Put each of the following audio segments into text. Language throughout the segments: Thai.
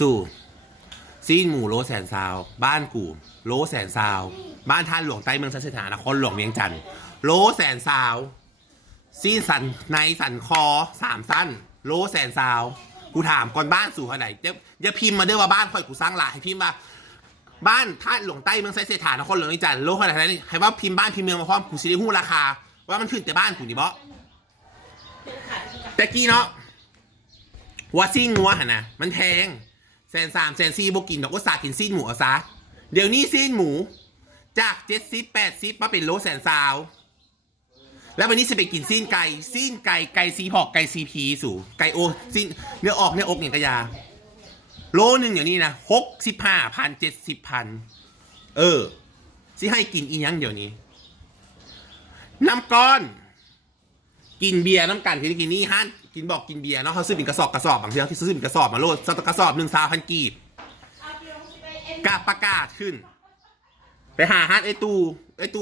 สู่ซีนหมูโลแสนซาวบ้านกูโลแสนซาวบ้านท่านหลวงใต้เมืองชัยชนะนครหลวงเวียงจันทร์โลแสนซาวซีนสันในสันคอ3 สั้นโลแสนซาวกูถามก่อนบ้านสู่ขนาดไหนอย่าพิมพ์มาด้วยว่าบ้านค่อยกูสร้างหลายให้พิมพ์มาบ้านท่านหลวงใต้เมืองชัยชนะนครหลวงเวียงจันทร์โลขนาดไหนให้ว่าพิมพ์บ้านพิมพ์เมืองมาพร้อมกูสิได้ฮู้ราคาว่ามันขึ้นแต่บ้านกูนี่บ่แต่กี้เนาะว่าซีนงัวหันนะมันแพง130,000 140,000บกินดอกว่าสากินซีนหมูเอาซะเดี๋ยวนี้ซีนหมูจาก70-80มาเป็นโลแสนซาวแล้ววันนี้จะไปกินซีนไก่ไก่ซีพอกไก่ซีพีสู่ไก่โอซีนเนื้อออกเนื้ออกเนี่ยกระยาโลนึงอย่างนี้นะ65,000 70,000สิให้กินอีหยังเดี๋ยวนี้น้ำก้อนกินเบียร์น้ำกันกินนี่ฮั่นกินบอกกินเบียร์เนาะเขาซื้อเป็นกระสอบบางทีเขาซื้อเป็นกระสอบมาโลดกระสอบ1,000 กีบกาประกาศขึ้นไปหาฮั่นไอตู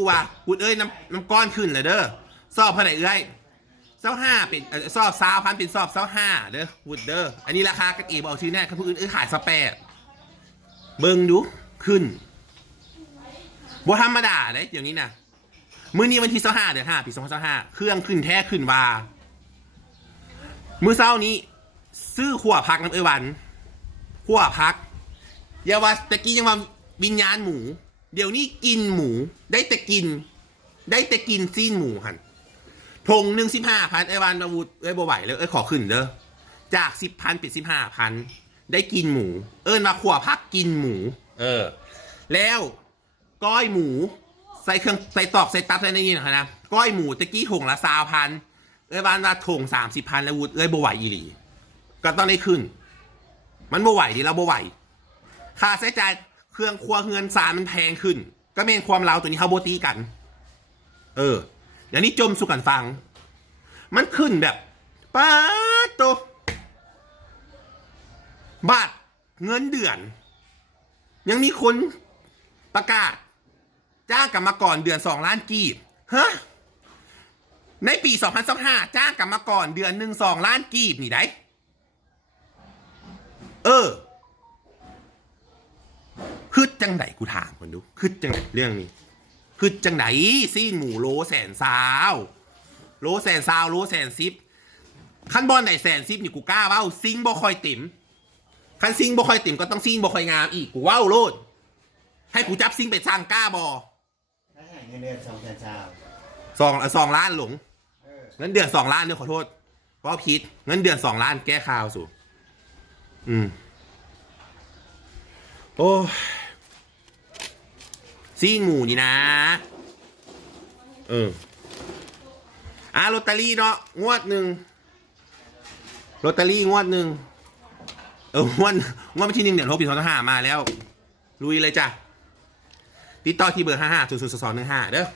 ว่าพูดน้ำก้อนขึ้นเลยเด้อสอบเท่าไหร่25เป็นสอบ20,000เป็นสอบ25เด้อพูดเด้ออันนี้ราคากันเองบอกชื่อแน่เขาพูดขาย18เบิ่งดูขึ้นบ่ธรรมดาเลยอย่างนี้นะมื้อนี้วันที่25 เดือน 5 ปี 2025เครื่องขึ้นแท้ขึ้นว่ามื้อเช้านี้ซื้อขั่วพักน้ำวันขั่วพักอย่าว่าตะกี้ยังว่าวิญญาณหมูเดี๋ยวนี้กินหมูได้แต่กินซีนหมูหันทง1 15,000วันอาวุธบ่ไหวเลยขอขึ้นเด้อจาก 10,000 เป็น 15,000ได้กินหมูมาขั่วพักกินหมูแล้วก้อยหมูใส่เครื่องใส่ตอกใส่ตับใส่ในนี้นะก้อยหมูตะกี้ถุงละ20,000บ้านว่าถุง30,000แล้ววุฒิบ่ไหวอีหลีก็ต้องได้ขึ้นมันบ่ไหวดิเราบ่ไหวค่าใช้จ่ายเครื่องครัวเงินสารมันแพงขึ้นก็เมนความเราตัวนี้เขาโบตีกันอย่างนี้จมสุกันฟังมันขึ้นแบบป้าโตบาทเงินเดือนยังมีคนประกาศจ้างกรรมกรเดือน2 ล้านกีบฮะในปี2025จ้างกรรมกรเดือนหนึ่ง2 ล้านกีบนี่ได้คือจังไหนกูถามคนดูคือจังไหนเรื่องนี้คือจังไหนซีนหมูโลแสนซาวโลแสนซาวโลแสนซิปขั้นบอลไหนแสนซิปนี่กูกล้าว่าซิงบ่คอยติ่มขั้นซิงบ่คอยติ่มก็ต้องซิงบ่คอยงามอีกกูว่าโลดให้กูจับซิงไปสร้างกล้าบอเงินเดือน2 ล้านหลงเงินเดือน2 ล้านเนี่ยขอโทษเพราะผิดเงินเดือน2 ล้านแก้ข่าวสู่โอ้ซีนหมูนี่นะลอตเตอรี่เนาะงวดหนึ่งลอตเตอรี่งวดหนึ่งงวดวันที่1 เดือน 6 ปี 2025มาแล้วลุยเลยจ้ะติดต่อที่เบอร์55 002215เด้อ